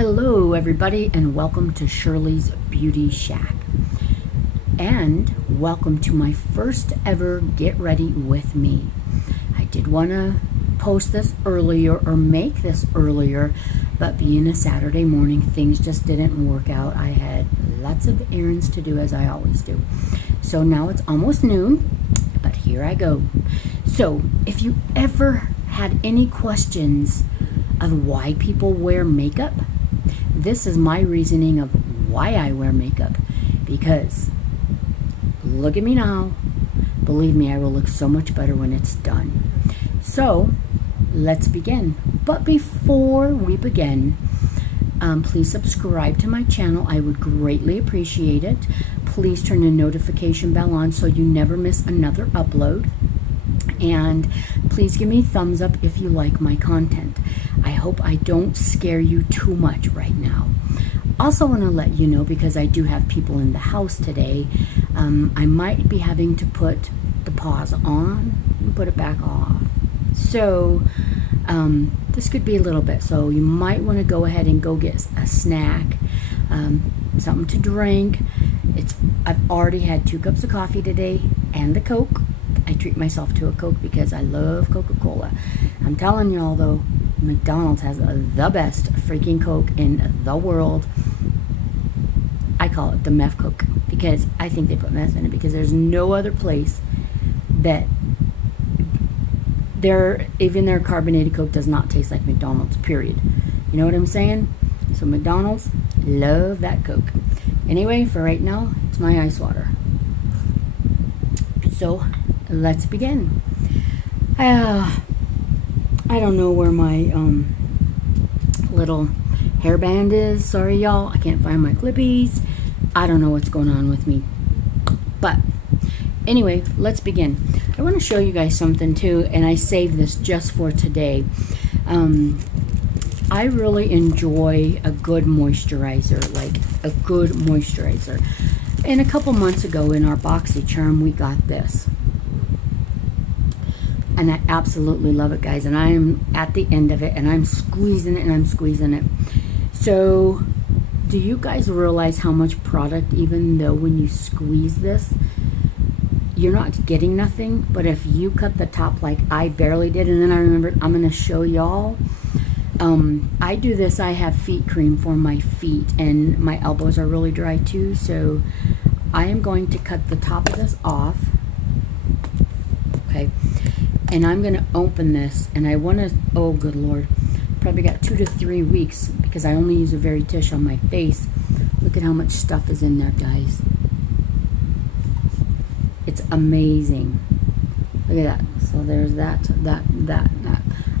Hello everybody, and welcome to Shirley's Beauty Shack, and welcome to my first ever Get Ready With Me. I did want to post this earlier or make this earlier, but being a Saturday morning, things just didn't work out. I had lots of errands to do, as I always do. So now it's almost noon, but here I go. So if you ever had any questions of why people wear makeup, this is my reasoning of why I wear makeup. Because look at me now. Believe me, I will look so much better when it's done. So let's begin. But before we begin, please subscribe to my channel. I would greatly appreciate it. Please turn the notification bell on so you never miss another upload. And please give me a thumbs up if you like my content. I hope I don't scare you too much right now. Also want to let you know, because I do have people in the house today, I might be having to put the pause on and put it back off. So this could be a little bit. So you might want to go ahead and go get a snack, something to drink. I've already had 2 cups of coffee today and the Coke. I treat myself to a Coke because I love Coca-Cola. I'm telling y'all though, McDonald's has the best freaking Coke in the world. I call it the meth Coke because I think they put meth in it, because there's no other place that even their carbonated Coke does not taste like McDonald's, period. You know what I'm saying? So McDonald's, love that Coke. Anyway, for right now, it's my ice water. So let's begin. I don't know where my little hairband is. Sorry y'all, I can't find my clippies. I don't know what's going on with me. But anyway, let's begin. I want to show you guys something too, and I saved this just for today. I really enjoy a good moisturizer, like a good moisturizer. And a couple months ago in our BoxyCharm, we got this. And I absolutely love it, guys. And I am at the end of it, and I'm squeezing it and I'm squeezing it. So, do you guys realize how much product, even though when you squeeze this, you're not getting nothing? But if you cut the top like I barely did, and then I remembered I'm going to show y'all. I do this, I have feet cream for my feet, and my elbows are really dry too. So, I am going to cut the top of this off. Okay. And I'm going to open this, and I want to, oh good Lord, probably got 2 to 3 weeks, because I only use a Veritish on my face. Look at how much stuff is in there, guys. It's amazing. Look at that. So there's that.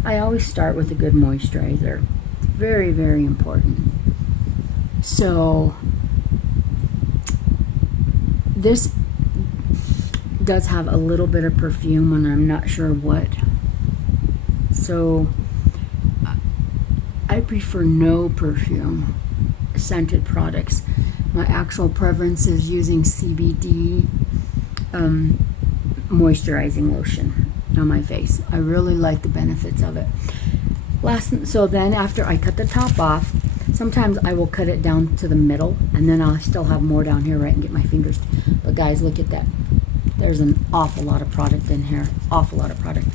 I always start with a good moisturizer. It's very, very important. So this does have a little bit of perfume, and I'm not sure what. So I prefer no perfume scented products. My actual preference is using CBD moisturizing lotion on my face. I really like the benefits of it. So then after I cut the top off, sometimes I will cut it down to the middle, and then I'll still have more down here, right, and get my fingers. But guys, look at that. There's an awful lot of product in here. Awful lot of product.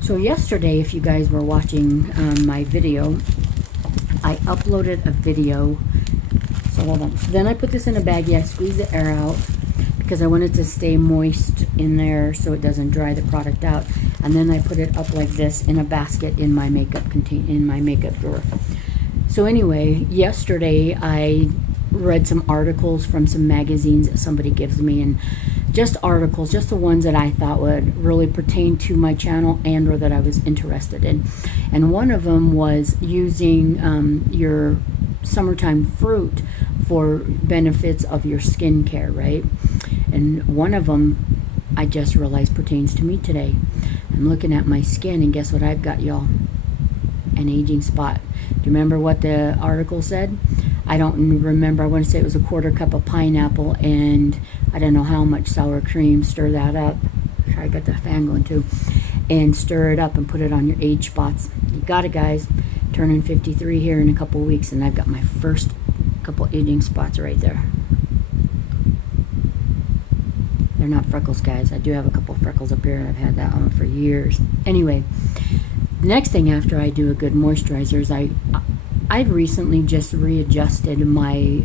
So yesterday, if you guys were watching my video, I uploaded a video. So hold on. So then I put this in a baggie. I squeezed the air out because I wanted to stay moist in there so it doesn't dry the product out. And then I put it up like this in a basket in my makeup drawer. So anyway, yesterday I read some articles from some magazines that somebody gives me, and just articles, just the ones that I thought would really pertain to my channel and or that I was interested in. And one of them was using your summertime fruit for benefits of your skincare, right? And one of them I just realized pertains to me today. I'm looking at my skin, and guess what I've got, y'all? An aging spot. Do you remember what the article said? I don't remember. I want to say it was a 1/4 cup of pineapple and I don't know how much sour cream. Stir that up. I got the fan going too. And stir it up and put it on your age spots. You got it, guys. turning 53 here in a couple weeks, and I've got my first couple aging spots right there. They're not freckles, guys. I do have a couple freckles up here, and I've had that on for years. Anyway, the next thing after I do a good moisturizer is I've recently just readjusted my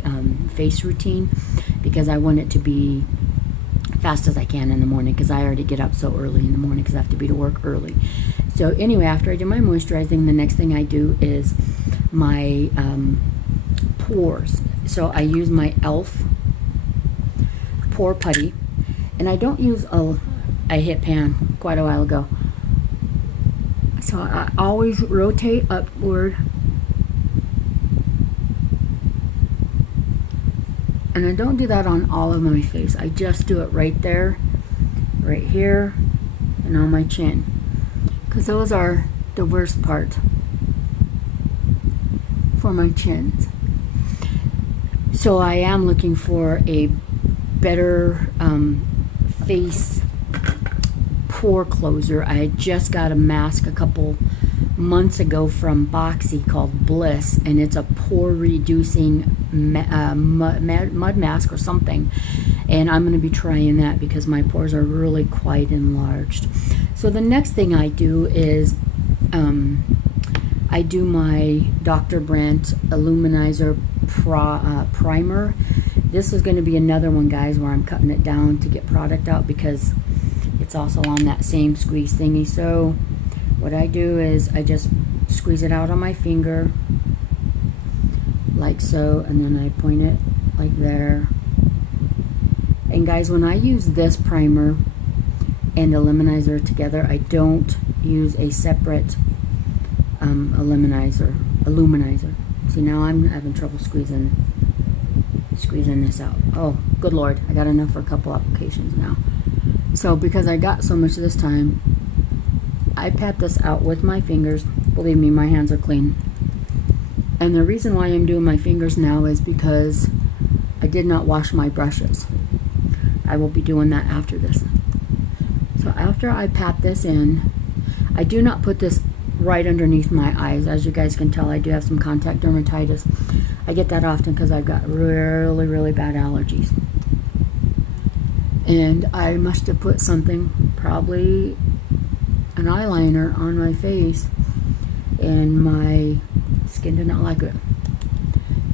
face routine, because I want it to be fast as I can in the morning, because I already get up so early in the morning because I have to be to work early. So anyway, after I do my moisturizing, the next thing I do is my pores. So I use my e.l.f. pore putty, and I don't use I hit pan quite a while ago, so I always rotate upward, and I don't do that on all of my face. I just do it right there, right here, and on my chin, because those are the worst part for my chins. So I am looking for a better face pore closer. I just got a mask a couple months ago from Boxy called Bliss, and it's a pore reducing mud mask or something, and I'm going to be trying that because my pores are really quite enlarged. So the next thing I do is I do my Dr. Brandt Illuminizer primer. This is going to be another one, guys, where I'm cutting it down to get product out, because it's also on that same squeeze thingy. So what I do is I just squeeze it out on my finger like so, and then I point it like there. And guys, when I use this primer and illuminizer together, I don't use a separate illuminizer. See, now I'm having trouble squeezing this out. Oh, good Lord, I got enough for a couple applications now. So because I got so much this time, I pat this out with my fingers. Believe me, my hands are clean. And the reason why I'm doing my fingers now is because I did not wash my brushes. I will be doing that after this. So after I pat this in, I do not put this right underneath my eyes. As you guys can tell, I do have some contact dermatitis. I get that often because I've got really, really bad allergies. And I must have put something, probably an eyeliner, on my face, and my skin did not like it.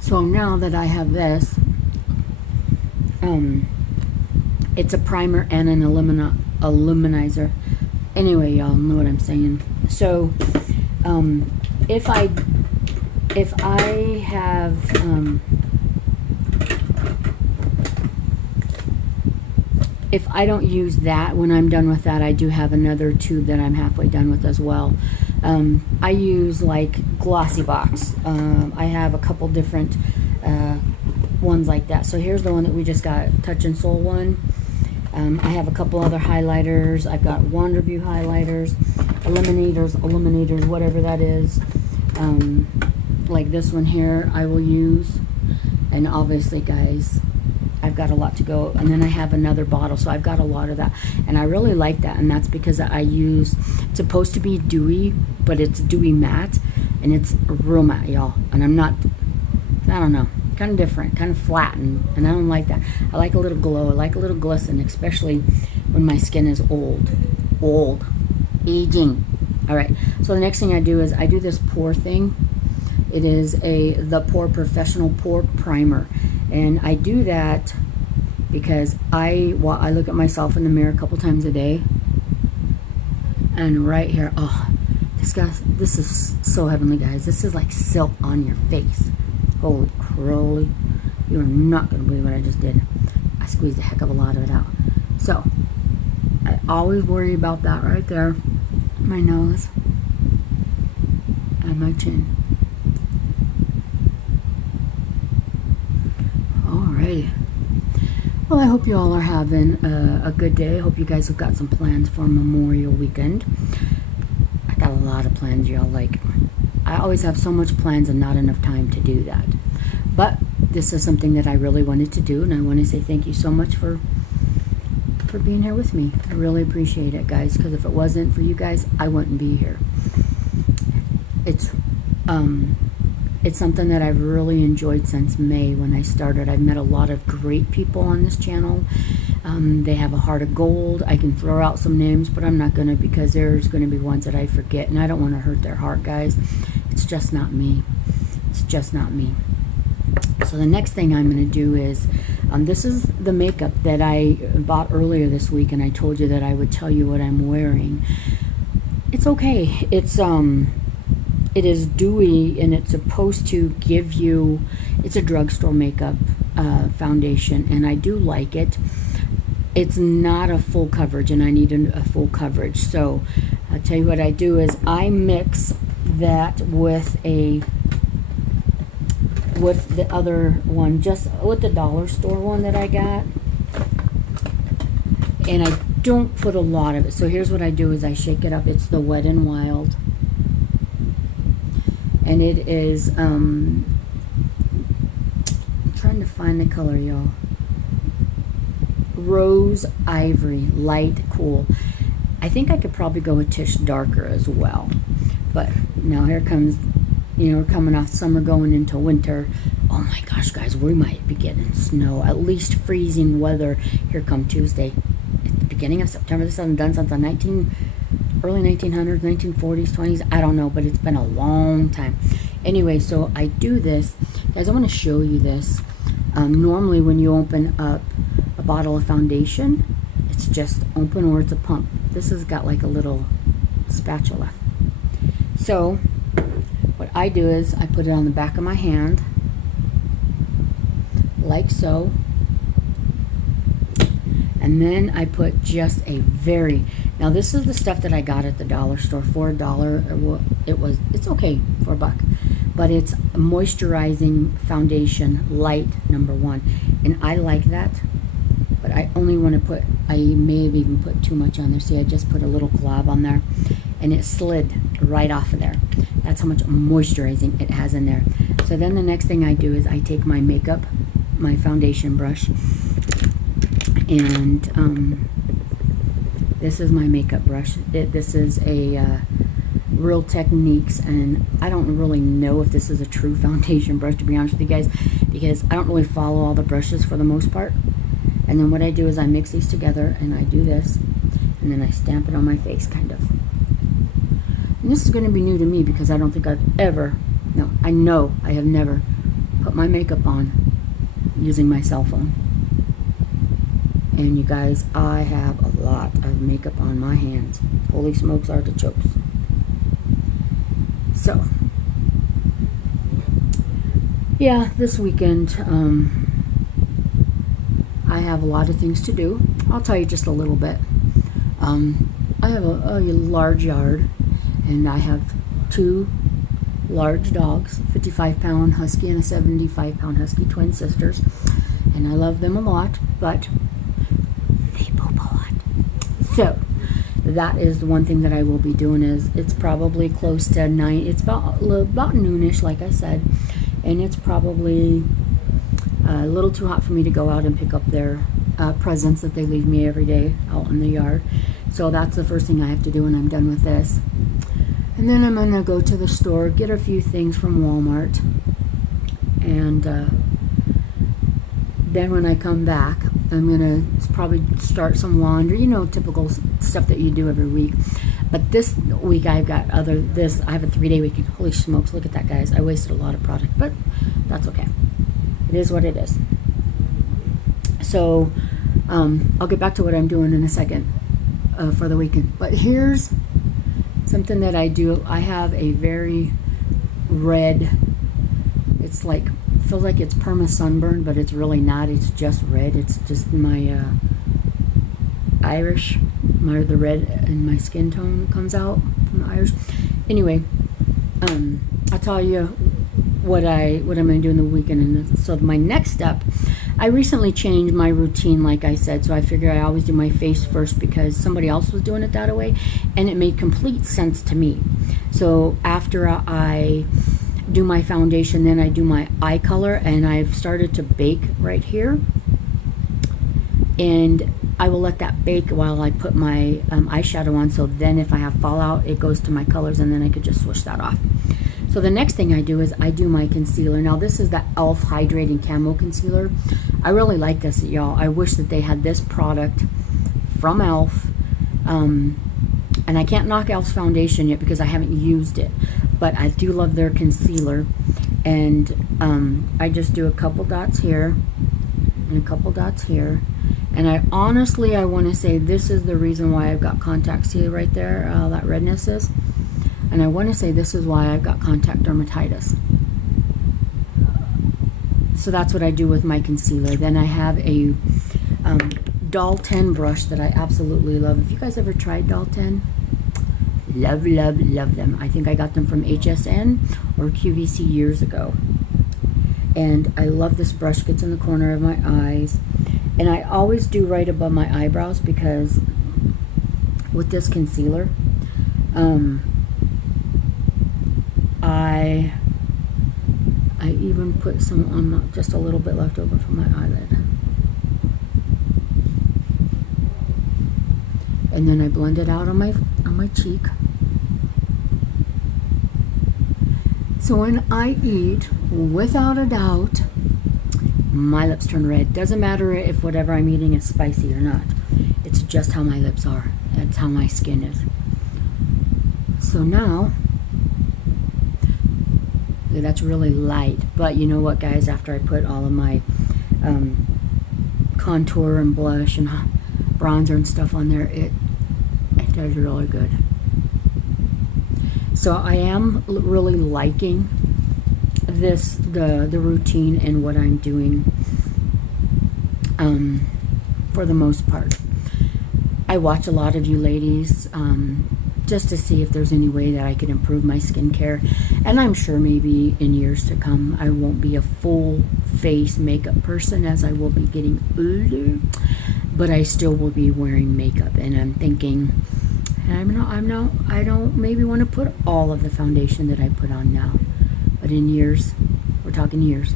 So now that I have this, it's a primer and an illuminizer. Anyway, y'all know what I'm saying. So if I don't use that, when I'm done with that, I do have another tube that I'm halfway done with as well. I use like Glossy Box. I have a couple different ones like that. So here's the one that we just got, Touch and Soul one. I have a couple other highlighters. I've got Wander View highlighters, illuminators, whatever that is. Like this one here I will use. And obviously, guys, I've got a lot to go. And then I have another bottle, so I've got a lot of that. And I really like that, and that's because I use, it's supposed to be dewy, but it's dewy matte, and it's real matte, y'all. And I'm not, I don't know, kind of different, kind of flattened, and I don't like that. I like a little glow, I like a little glisten, especially when my skin is old, aging. All right, so the next thing I do is I do this pore thing. It is the Pore Professional Pore Primer, and I do that because I look at myself in the mirror a couple times a day, and right here, oh, this is so heavenly, guys. This is like silk on your face. Holy crowley, you are not going to believe what I just did. I squeezed a heck of a lot of it out. So I always worry about that right there, my nose and my chin. Alrighty. Well, I hope you all are having a good day. I hope you guys have got some plans for Memorial Weekend. I got a lot of plans, y'all. Like, I always have so much plans and not enough time to do that. But this is something that I really wanted to do, and I want to say thank you so much for being here with me. I really appreciate it, guys, because if it wasn't for you guys, I wouldn't be here. It's It's something that I've really enjoyed since May when I started. I've met a lot of great people on this channel. They have a heart of gold. I can throw out some names, but I'm not going to, because there's going to be ones that I forget, and I don't want to hurt their heart, guys. It's just not me. It's just not me. So the next thing I'm going to do is, this is the makeup that I bought earlier this week, and I told you that I would tell you what I'm wearing. It's okay. It is dewy, and it's supposed to give you, it's a drugstore makeup foundation, and I do like it. It's not a full coverage, and I need a full coverage. So I'll tell you what I do is I mix that with the other one, just with the dollar store one that I got, and I don't put a lot of it. So here's what I do is I shake it up. It's the Wet n Wild, and it is I'm trying to find the color, y'all. Rose Ivory, light cool. I think I could probably go with Tish darker as well, but now here comes, you know, we're coming off summer going into winter. Oh my gosh, guys, we might be getting snow, at least freezing weather here come Tuesday. At the beginning of September. This hasn't done since the early 1900s, 1940s, 20s. I don't know, but it's been a long time. Anyway, so I do this. Guys, I want to show you this. Normally when you open up a bottle of foundation, it's just open, or it's a pump. This has got like a little spatula. So what I do is I put it on the back of my hand, like so, and then I put just a very, now this is the stuff that I got at the dollar store for $1. It's okay for $1, but it's a moisturizing foundation, light, #1, and I like that. But I only want to put, I may have even put too much on there. See, I just put a little glob on there, and it slid right off of there. That's how much moisturizing it has in there. So then the next thing I do is I take my makeup, my foundation brush, and this is my makeup brush. This is a Real Techniques, and I don't really know if this is a true foundation brush, to be honest with you guys, because I don't really follow all the brushes for the most part. And then what I do is I mix these together, and I do this, and then I stamp it on my face, kind of. And this is going to be new to me, because I don't think I've ever, no, I know I have never put my makeup on using my cell phone. And you guys, I have a lot of makeup on my hands. Holy smokes, artichokes. So, yeah, this weekend, I have a lot of things to do. I'll tell you just a little bit. I have a large yard, and I have 2 large dogs, 55-pound husky and a 75-pound husky, twin sisters, and I love them a lot, but they poop a lot. So that is the one thing that I will be doing. Is it's probably close to 9, it's about noonish, like I said, and it's probably a little too hot for me to go out and pick up their presents that they leave me every day out in the yard. So that's the first thing I have to do when I'm done with this. And then I'm going to go to the store, get a few things from Walmart, and then when I come back, I'm going to probably start some laundry, you know, typical stuff that you do every week. But this week I've got I have a 3-day weekend. Holy smokes, look at that, guys. I wasted a lot of product, but that's okay. It is what it is. So I'll get back to what I'm doing in a second for the weekend. But here's something that I do. I have a very red, it's like, feels like it's perma sunburn, but it's really not. It's just red. It's just my Irish, the red in my skin tone comes out from the Irish. Anyway, I'll tell you what I'm going to do in the weekend. And so my next step, I recently changed my routine, like I said, so I figure I always do my face first because somebody else was doing it that way, and it made complete sense to me. So after I do my foundation, then I do my eye color, and I've started to bake right here, and I will let that bake while I put my eyeshadow on, so then if I have fallout, it goes to my colors, and then I could just switch that off. So So the next thing I do is I do my concealer. Now this is the e.l.f. Hydrating Camo Concealer. I really like this, y'all. I wish that they had this product from e.l.f. And I can't knock e.l.f.'s foundation yet because I haven't used it. But I do love their concealer. And I just do a couple dots here and a couple dots here. And I honestly, I want to say this is the reason why I've got contacts. See right there, that redness is. And I want to say this is why I've got contact dermatitis. So that's what I do with my concealer. Then I have a Doll 10 brush that I absolutely love. If you guys ever tried Doll 10, love, love, love them. I think I got them from HSN or QVC years ago. And I love this brush. It gets in the corner of my eyes. And I always do right above my eyebrows because with this concealer, I even put some on, just a little bit left over from my eyelid. And then I blend it out on my cheek. So when I eat, without a doubt, my lips turn red. Doesn't matter if whatever I'm eating is spicy or not. It's just how my lips are. That's how my skin is. So now, that's really light. But you know what, guys? After I put all of my contour and blush and bronzer and stuff on there, it does really good. So I am really liking this, the routine and what I'm doing for the most part. I watch a lot of you ladies just to see if there's any way that I can improve my skincare, and I'm sure maybe in years to come I won't be a full face makeup person as I will be getting older, but I still will be wearing makeup. And I'm thinking I don't maybe want to put all of the foundation that I put on now, but in years, we're talking years.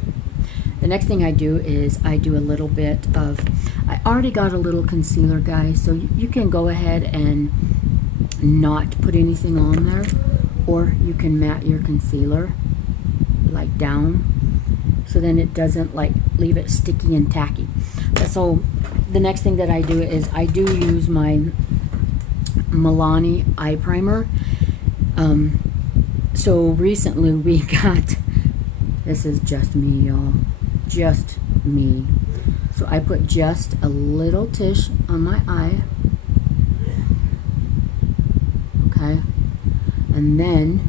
The next thing I do is I do a little bit of, I already got a little concealer, guys, so you can go ahead and not put anything on there, or you can mat your concealer like down, so then it doesn't like leave it sticky and tacky. So the next thing that I do is I do use my Milani eye primer. So recently we got, this is just me, y'all, just me. So I put just a little tish on my eye, okay, and then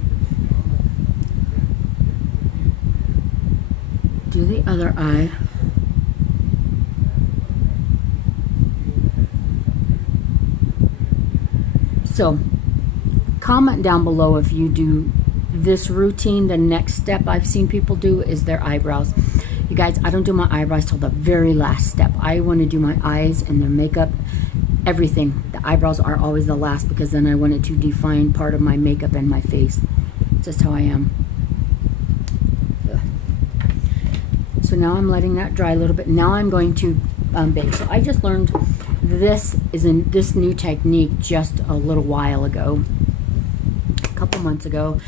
do the other eye. So comment down below if you do this routine. The next step I've seen people do is their eyebrows. You guys, I don't do my eyebrows till the very last step. I want to do my eyes and their makeup, everything. The eyebrows are always the last because then I want it to define part of my makeup and my face. Just how I am. So now I'm letting that dry a little bit. Now I'm going to bake. So I just learned this new technique just a little while ago. A couple months ago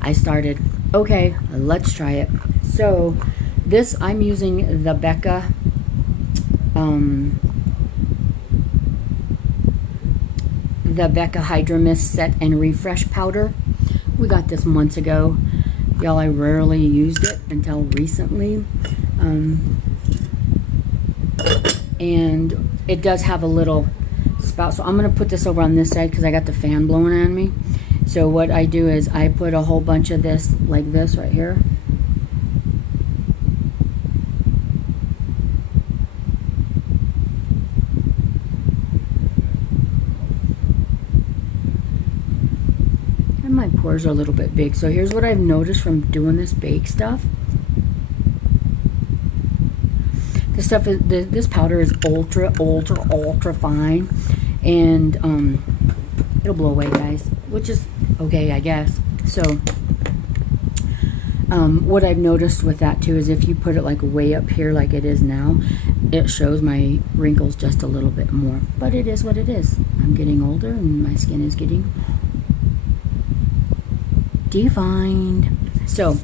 I started, okay, let's try it. So this, I'm using the Becca Hydra Mist Set and Refresh Powder. We got this months ago, y'all. I rarely used it until recently, and it does have a little spout. So I'm going to put this over on this side because I got the fan blowing on me. So what I do is I put a whole bunch of this like this right here. And my pores are a little bit big. So here's what I've noticed from doing this bake stuff. This stuff is, this powder is ultra fine, and it'll blow away, guys, which is okay, I guess. So what I've noticed with that too is if you put it like way up here like it is now, it shows my wrinkles just a little bit more. But it is what it is. I'm getting older and my skin is getting defined. So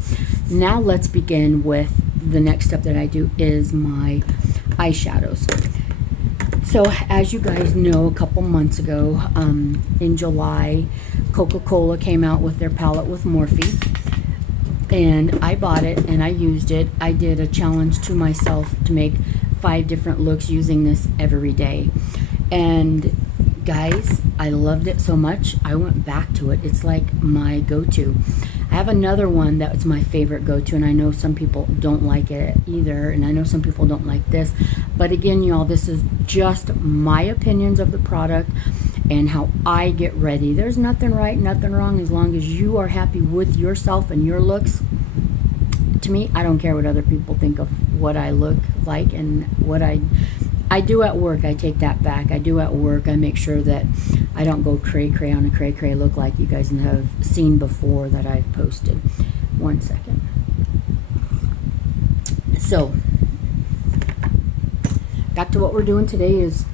now let's begin with the next step that I do is my eyeshadows. So as you guys know, a couple months ago, in July, Coca-Cola came out with their palette with Morphe. And I bought it and I used it. I did a challenge to myself to make 5 different looks using this every day. And guys, I loved it so much, I went back to it. It's like my go-to. I have another one that's my favorite go-to, and I know some people don't like it either, and I know some people don't like this. But again, y'all, this is just my opinions of the product and how I get ready. There's nothing right, nothing wrong, as long as you are happy with yourself and your looks. To me, I don't care what other people think of what I look like and what I do at work. I take that back. I do at work. I make sure that I don't go cray-cray on a cray-cray look like you guys have seen before that I've posted. 1 second. So, back to what we're doing today is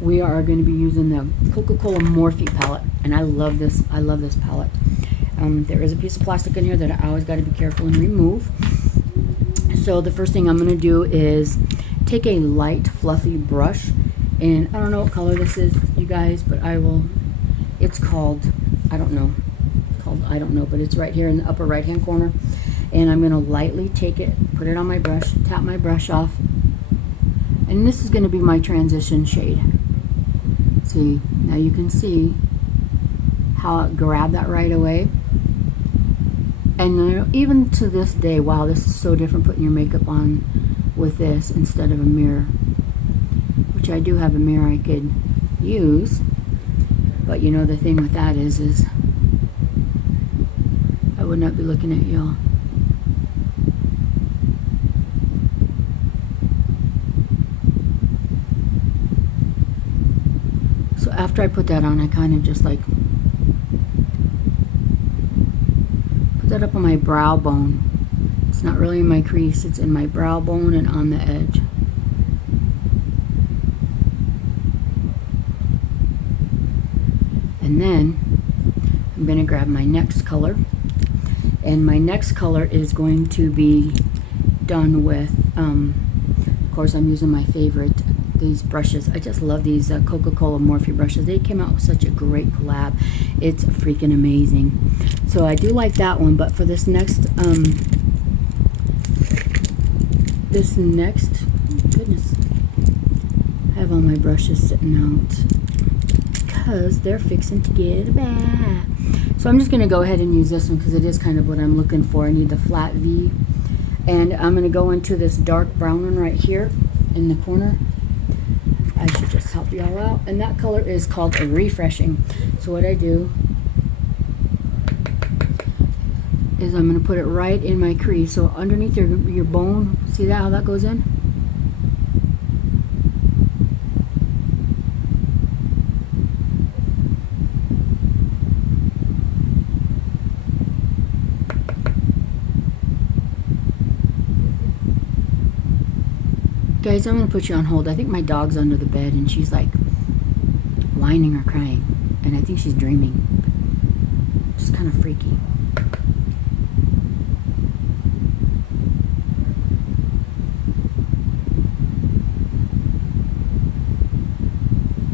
we are going to be using the Coca-Cola&morphe palette, and I love this. I love this palette. There is a piece of plastic in here that I always got to be careful and remove. So the first thing I'm going to do is take a light fluffy brush, and I don't know what color this is, you guys, but it's called, I don't know, but it's right here in the upper right hand corner. And I'm going to lightly take it, put it on my brush, tap my brush off, and this is going to be my transition shade. See, now you can see how it grabbed that right away. And even to this day, wow, this is so different putting your makeup on with this instead of a mirror, which I do have a mirror I could use, but you know the thing with that is I would not be looking at y'all. So after I put that on, I kind of just like put that up on my brow bone. It's not really in my crease, it's in my brow bone and on the edge. And then I'm going to grab my next color, and my next color is going to be done with, of course I'm using my favorite, these brushes. I just love these Coca-Cola&morphe brushes. They came out with such a great collab. It's freaking amazing. So I do like that one, but for this next, goodness, I have all my brushes sitting out because they're fixing to get bad. So I'm just going to go ahead and use this one because it is kind of what I'm looking for. I need the flat V. And I'm going to go into this dark brown one right here in the corner. I should just help y'all out. And that color is called Refreshing. So what I do is I'm going to put it right in my crease. So underneath your bone, see that, how that goes in? Guys, I'm going to put you on hold. I think my dog's under the bed and she's like whining or crying. And I think she's dreaming. Just kind of freaky.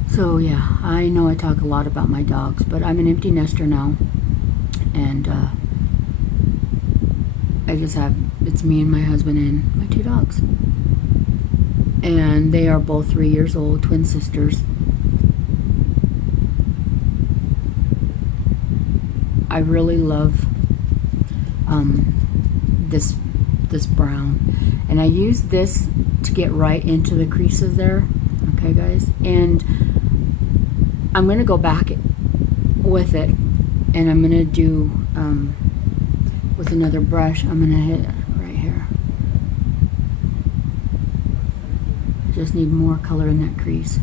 So yeah, I know I talk a lot about my dogs, but I'm an empty nester now. And I just have, it's me and my husband and my 2 dogs. And they are both 3 years old, twin sisters. I really love this brown, and I use this to get right into the creases there. Okay, guys, and I'm going to go back with it, and I'm going to do with another brush. I'm going to hit right here. Just need more color in that crease.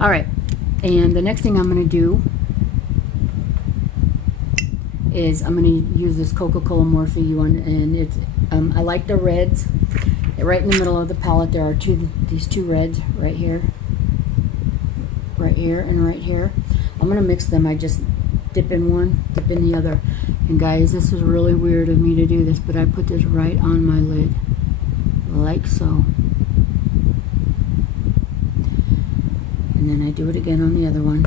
Alright, and the next thing I'm going to do is I'm going to use this Coca-Cola&morphe one, and it's I like the reds. Right in the middle of the palette there are these two reds right here, and right here. I'm going to mix them. I just dip in one, dip in the other. And guys, this is really weird of me to do this, but I put this right on my lid, like so. And then I do it again on the other one.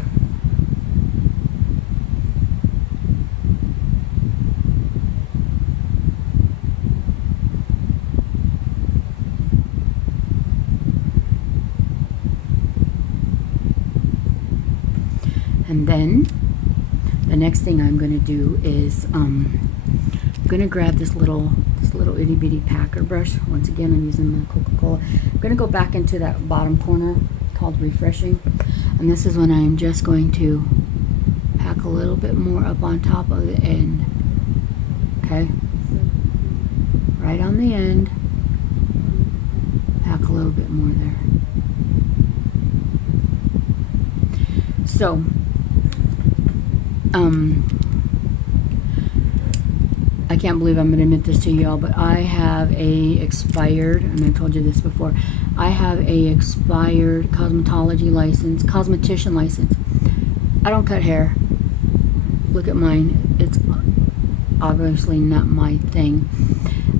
And then the next thing I'm going to do is I'm going to grab this little itty bitty packer brush. Once again, I'm using the Coca-Cola. I'm going to go back into that bottom corner called refreshing, and this is when I'm just going to pack a little bit more up on top of the end. Okay, right on the end, pack a little bit more there. So I can't believe I'm going to admit this to y'all, but I have a expired, and I've told you this before, I have a expired cosmetology license, cosmetician license. I don't cut hair. Look at mine. It's obviously not my thing.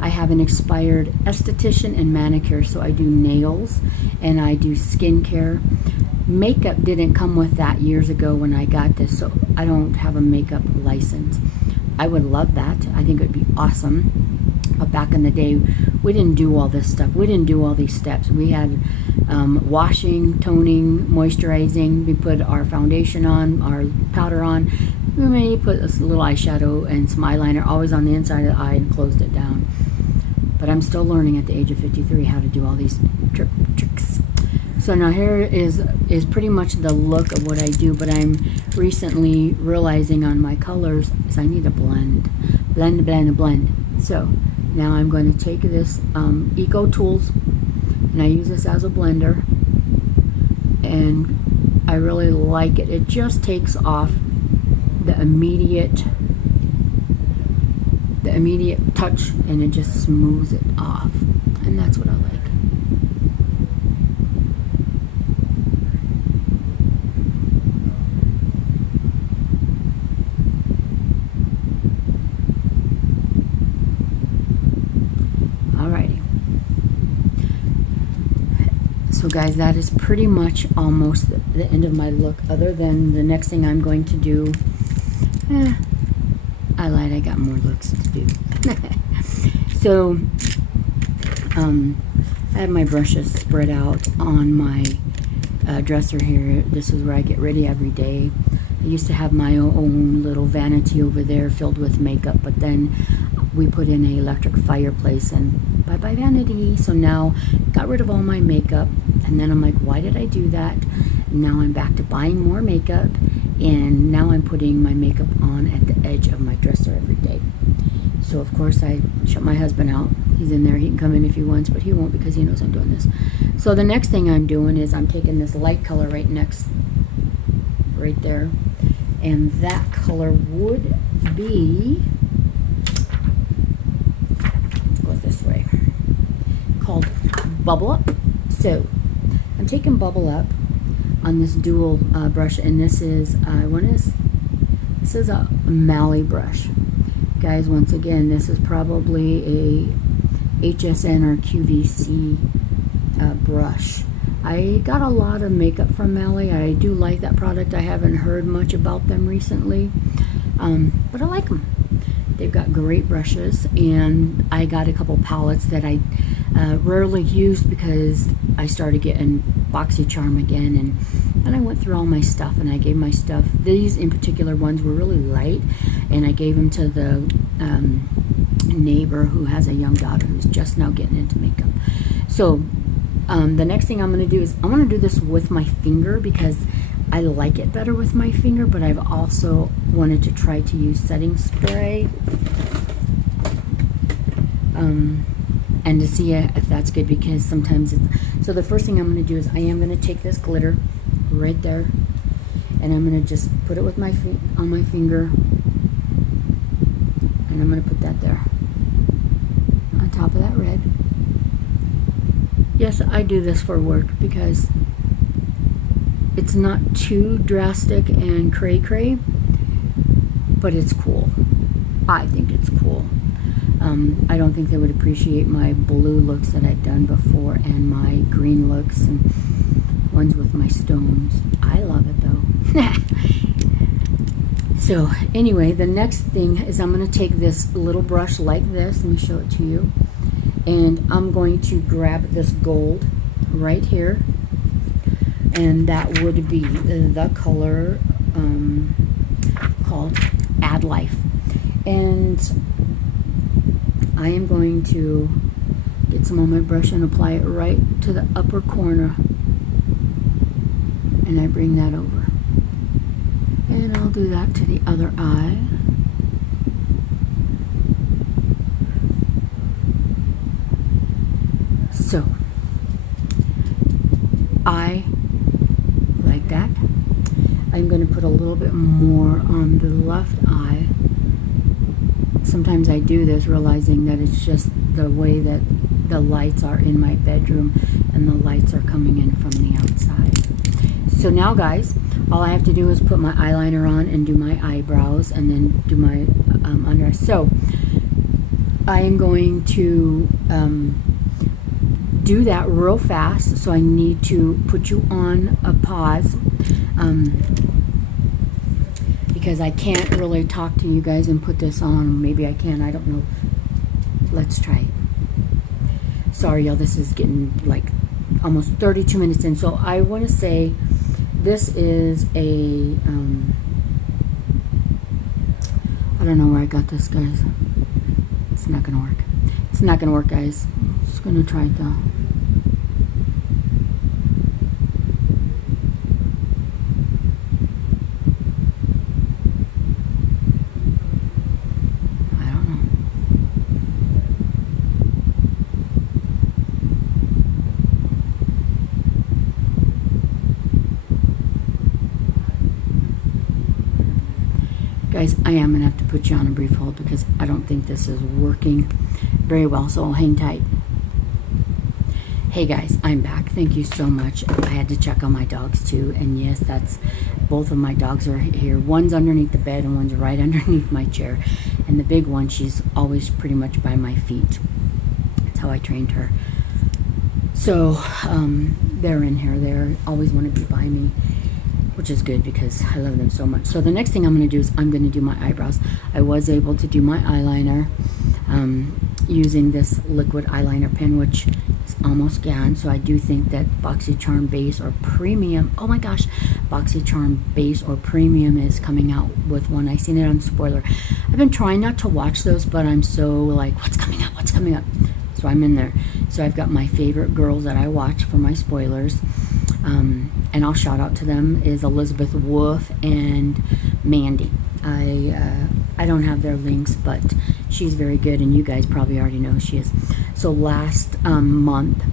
I have an expired esthetician and manicure, so I do nails and I do skincare. Makeup didn't come with that years ago when I got this, so I don't have a makeup license. I would love that. I think it would be awesome. But back in the day, we didn't do all this stuff. We didn't do all these steps. We had washing, toning, moisturizing. We put our foundation on, our powder on. We may put a little eyeshadow and some eyeliner always on the inside of the eye and closed it down. But I'm still learning at the age of 53 how to do all these tricks. So now here is pretty much the look of what I do, but I'm recently realizing on my colors is I need to blend. So now I'm going to take this Eco Tools, and I use this as a blender, and I really like it. It just takes off the immediate touch, and it just smooths it off, and that's what I like. So guys, that is pretty much almost the end of my look, other than the next thing I'm going to do. I lied, I got more looks to do. So, I have my brushes spread out on my dresser here. This is where I get ready every day. I used to have my own little vanity over there filled with makeup, but then we put in an electric fireplace, and bye-bye vanity. So now, got rid of all my makeup, and then I'm like, why did I do that? Now I'm back to buying more makeup, and now I'm putting my makeup on at the edge of my dresser every day. So of course I shut my husband out. He's in there. He can come in if he wants, but he won't because he knows I'm doing this. So the next thing I'm doing is I'm taking this light color right there, and that color would be, let's go this way, called Bubble Up. So I'm taking Bubble Up on this dual brush, and this is this is a Mally brush. Guys, once again, this is probably a HSN or QVC brush. I got a lot of makeup from Mally. I do like that product. I haven't heard much about them recently, but I like them. They've got great brushes, and I got a couple palettes that I rarely used because I started getting BoxyCharm again, and I went through all my stuff, and I gave my stuff. These in particular ones were really light, and I gave them to the neighbor who has a young daughter who's just now getting into makeup. So the next thing I'm going to do is I want to do this with my finger because I like it better with my finger, but I've also wanted to try to use setting spray and to see if that's good, because sometimes it's, so the first thing I'm going to do is I am going to take this glitter right there, and I'm going to just put it with my on my finger, and I'm going to put that there on top of that red. Yes, I do this for work because it's not too drastic and cray-cray, but it's cool. I think it's cool. I don't think they would appreciate my blue looks that I've done before and my green looks and ones with my stones. I love it though. So anyway, the next thing is I'm going to take this little brush like this. Let me show it to you. And I'm going to grab this gold right here. And that would be the color called Add Life. And I am going to get some on my brush and apply it right to the upper corner. And I bring that over. And I'll do that to the other eye. So, I like that. I'm going to put a little bit more on the left eye. Sometimes I do this realizing that it's just the way that the lights are in my bedroom and the lights are coming in from the outside. So now guys, all I have to do is put my eyeliner on and do my eyebrows and then do my under eye. So I am going to do that real fast, so I need to put you on a pause because I can't really talk to you guys and put this on. Maybe I can, I don't know. Let's try it. Sorry y'all, this is getting like almost 32 minutes in. So I want to say this is a I don't know where I got this, guys. It's not gonna work. It's not gonna work, guys. I'm just gonna try it though. Guys, I am going to have to put you on a brief hold because I don't think this is working very well, so hang tight. Hey guys, I'm back. Thank you so much. I had to check on my dogs too, and yes, that's both of my dogs are here. One's underneath the bed and one's right underneath my chair, and the big one, she's always pretty much by my feet. That's how I trained her. So they're in here. They always want to be by me, which is good because I love them so much. So the next thing I'm going to do is I'm going to do my eyebrows. I was able to do my eyeliner using this liquid eyeliner pen, which is almost gone. So I do think that BoxyCharm Base or Premium, oh my gosh, BoxyCharm Base or Premium is coming out with one. I seen it on Spoiler. I've been trying not to watch those, but I'm so like, what's coming up, what's coming up? So I'm in there. So I've got my favorite girls that I watch for my spoilers. And I'll shout out to them, is Elizabeth Wolf and Mandy. I don't have their links, but she's very good, and you guys probably already know who she is. So last month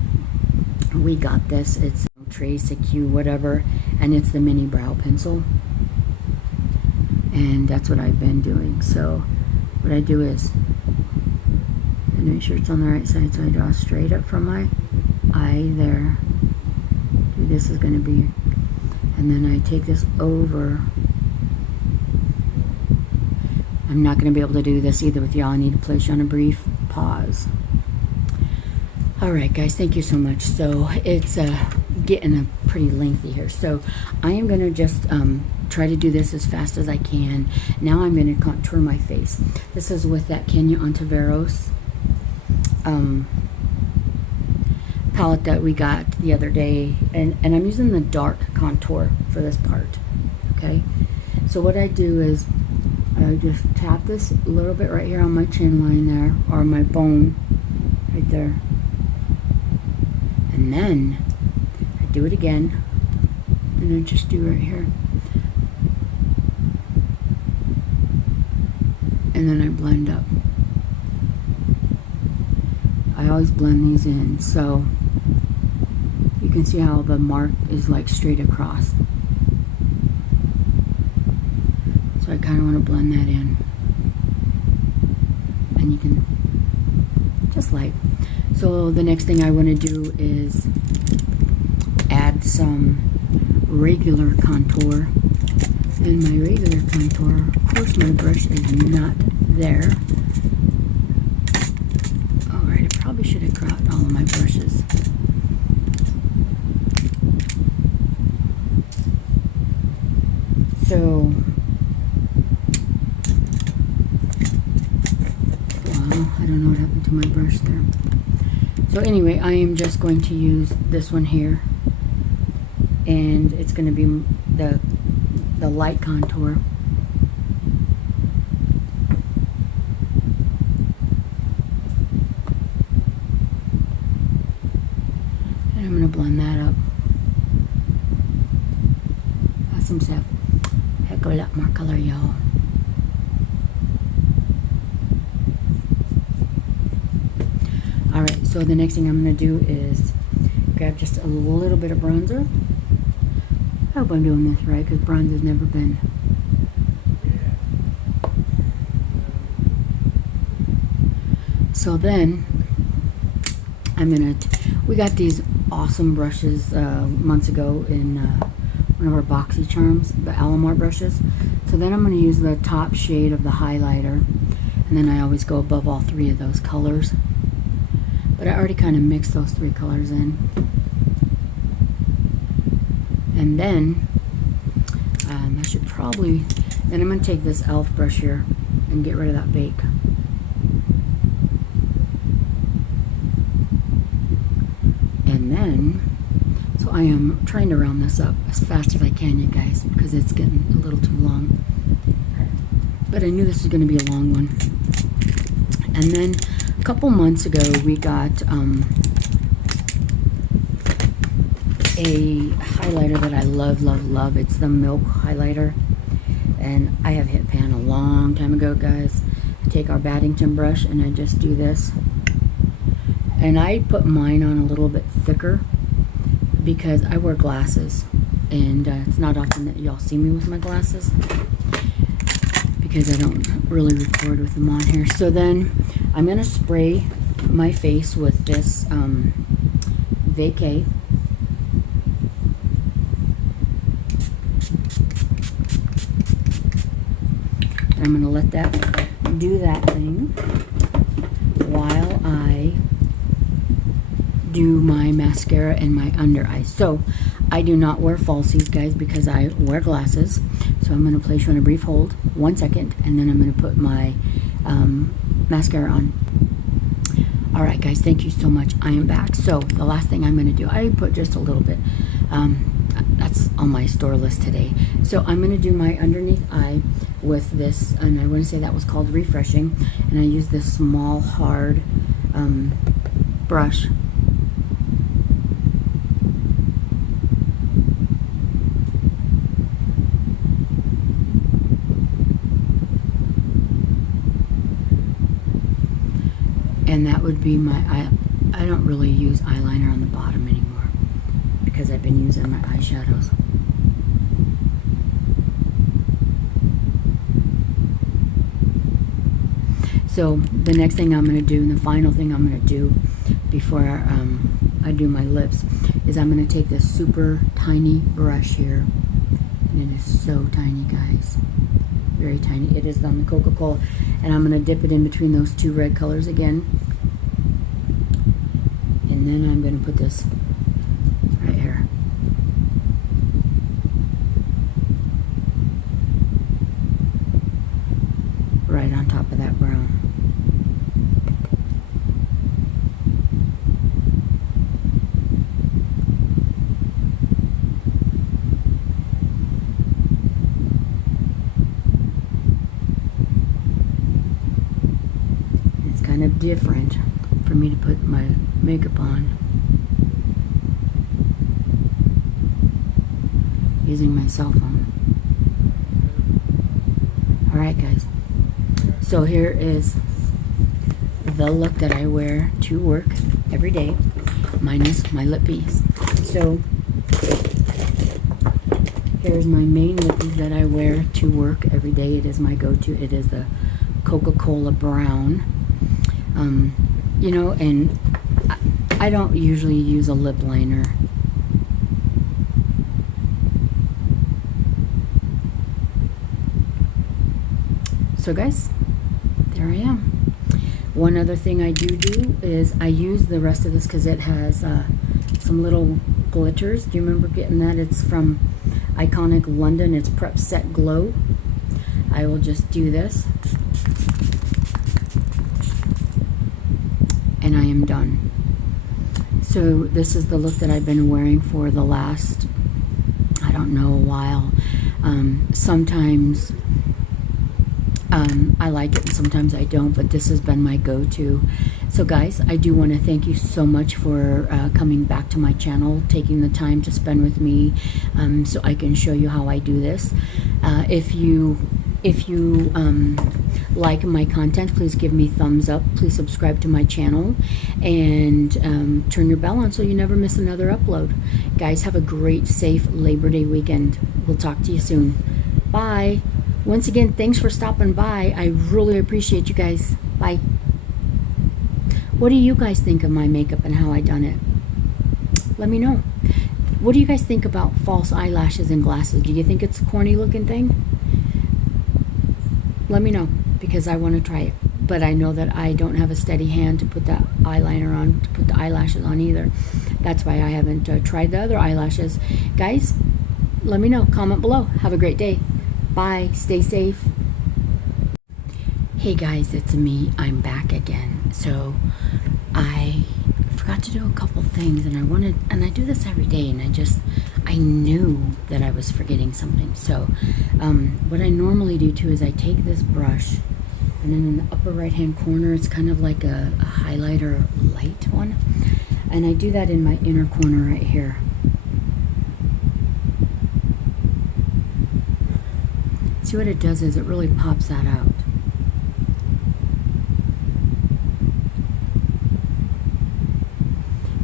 we got this. It's Trace Q whatever, and it's the mini brow pencil, and that's what I've been doing. So what I do is I make sure it's on the right side, so I draw straight up from my eye there. This is going to be, and then I take this over. I'm not going to be able to do this either with y'all. I need to place you on a brief pause. Alright guys, thank you so much. So it's getting pretty lengthy here, so I am going to just try to do this as fast as I can. Now I'm going to contour my face. This is with that Kenya Ontiveros palette that we got the other day, and I'm using the dark contour for this part. Okay, so what I do is I just tap this a little bit right here on my chin line there, or my bone right there, and then I do it again, and I just do right here, and then I blend up. I always blend these in, so you can see how the mark is like straight across. So I kind of want to blend that in, and you can just like. So the next thing I want to do is add some regular contour And my regular contour, of course my brush is not there. Alright, I probably should have grabbed all of my brushes. So, wow, I don't know what happened to my brush there. So anyway, I am just going to use this one here, and it's going to be the light contour. And I'm going to blend that up. Awesome stuff. Heck of a lot more color, y'all. Alright, so the next thing I'm going to do is grab just a little bit of bronzer. I hope I'm doing this right, because bronzer's never been. So then, I'm going to, we got these awesome brushes months ago in one of our boxy charms, the Alamar brushes. So then I'm going to use the top shade of the highlighter, and then I always go above all three of those colors. But I already kind of mixed those three colors in. And then, I should probably, then I'm going to take this e.l.f. brush here and get rid of that bake. And then, so I am trying to round this up as fast as I can, you guys, because it's getting a little too long. But I knew this was going to be a long one. And then, a couple months ago, we got a highlighter that I love, love, love. It's the Milk highlighter, and I have hit pan a long time ago, guys. I take our Baddington brush and I just do this, and I put mine on a little bit thicker because I wear glasses, and it's not often that y'all see me with my glasses because I don't really record with them on here. So then I'm going to spray my face with this Vacay. I'm going to let that do that thing while I do my mascara and my under eyes. So I do not wear falsies, guys, because I wear glasses. So I'm going to place you on a brief hold, 1 second, and then I'm going to put my mascara on. Alright, guys, thank you so much. I am back. So the last thing I'm going to do, I put just a little bit. That's on my store list today. So I'm going to do my underneath eye with this, and I want to say that was called Refreshing, and I use this small hard brush. And that would be my I don't really use eyeliner on the bottom anymore because I've been using my eyeshadows. So the next thing I'm going to do, and the final thing I'm going to do before I do my lips, is I'm going to take this super tiny brush here, and it is so tiny, guys, very tiny. It is on the Coca-Cola, and I'm going to dip it in between those two red colors again, and then I'm going to put this right here. Right on top of that brown. It's kind of different for me to put my makeup on using my cell phone. Alright, guys. So here is the look that I wear to work every day, minus my lip piece. So here's my main lip piece that I wear to work every day. It is my go-to. It is the Coca-Cola Brown. You know, and I don't usually use a lip liner. So guys, there I am. One other thing I do is I use the rest of this because it has some little glitters. Do you remember getting that? It's from Iconic London. It's Prep Set Glow. I will just do this. And I am done. So this is the look that I've been wearing for the last, I don't know, a while. Sometimes I like it and sometimes I don't, but this has been my go-to. So guys, I do want to thank you so much for coming back to my channel, taking the time to spend with me so I can show you how I do this. If you like my content, please give me thumbs up. Please subscribe to my channel and turn your bell on so you never miss another upload. Guys, have a great, safe Labor Day weekend. We'll talk to you soon. Bye. Once again, thanks for stopping by. I really appreciate you guys. Bye. What do you guys think of my makeup and how I done it? Let me know. What do you guys think about false eyelashes and glasses? Do you think it's a corny looking thing? Let me know, because I want to try it. But I know that I don't have a steady hand to put that eyeliner on, to put the eyelashes on either. That's why I haven't tried the other eyelashes. Guys, let me know. Comment below. Have a great day. Bye. Stay safe. Hey guys, it's me. I'm back again. So I forgot to do a couple things, and I do this every day, and I knew that I was forgetting something. So what I normally do too is I take this brush, and then in the upper right hand corner, it's kind of like a highlighter light one, and I do that in my inner corner right here. See, what it does is it really pops that out.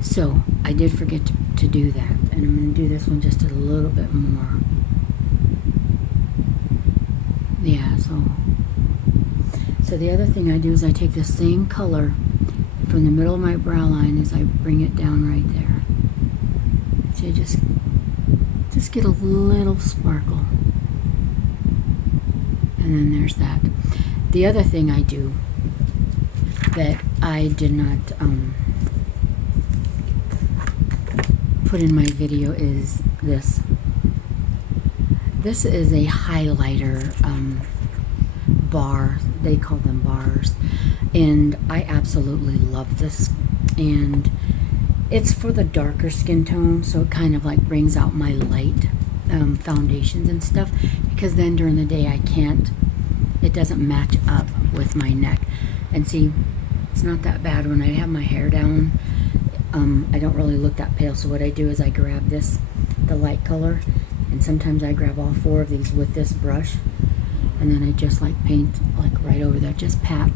So I did forget to do that, and I'm going to do this one just a little bit more. Yeah, so the other thing I do is I take the same color from the middle of my brow line as I bring it down right there. So you just get a little sparkle. And then there's that. The other thing I do that I did not put in my video is this. This is a highlighter bar. They call them bars. And I absolutely love this. And it's for the darker skin tone, so it kind of like brings out my light foundations and stuff, because then during the day it doesn't match up with my neck. And see, it's not that bad when I have my hair down. I don't really look that pale, so what I do is I grab the light color, and sometimes I grab all four of these with this brush, and then I just like paint like right over there, just pat.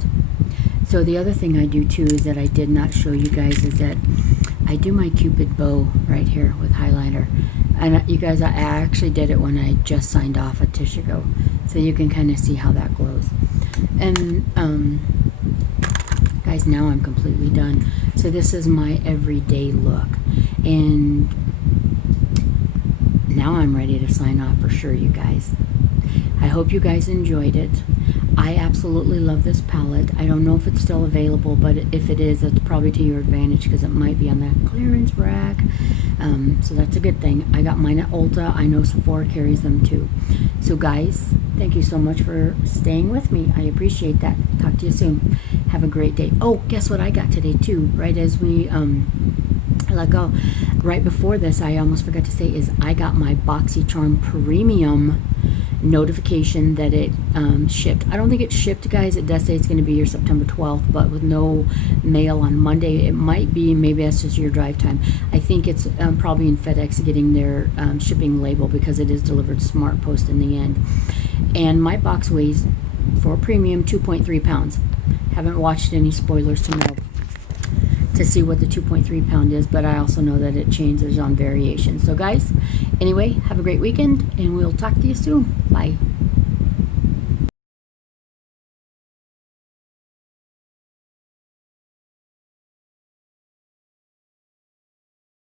So the other thing I do too is that I did not show you guys is that I do my Cupid bow right here with highlighter. And you guys, I actually did it when I just signed off a Tishigo, so you can kind of see how that glows. And guys, now I'm completely done. So this is my everyday look, and now I'm ready to sign off for sure, you guys. I hope you guys enjoyed it. I absolutely love this palette. I don't know if it's still available, but if it is, it's probably to your advantage because it might be on that clearance rack. So that's a good thing. I got mine at Ulta. I know Sephora carries them too. So guys, thank you so much for staying with me. I appreciate that. Talk to you soon. Have a great day. Oh, guess what I got today too? Right as we let go, right before this, I almost forgot to say, is I got my BoxyCharm Premium notification that it shipped. I don't think it shipped, guys. It does say it's going to be here September 12th, but with no mail on Monday. It might be, maybe that's just your drive time. I think it's probably in FedEx getting their shipping label, because it is delivered smart post in the end. And my box weighs, for premium, 2.3 pounds. Haven't watched any spoilers to know to see what the 2.3 pound is, but I also know that it changes on variation. So guys, anyway, have a great weekend, and we'll talk to you soon. Bye.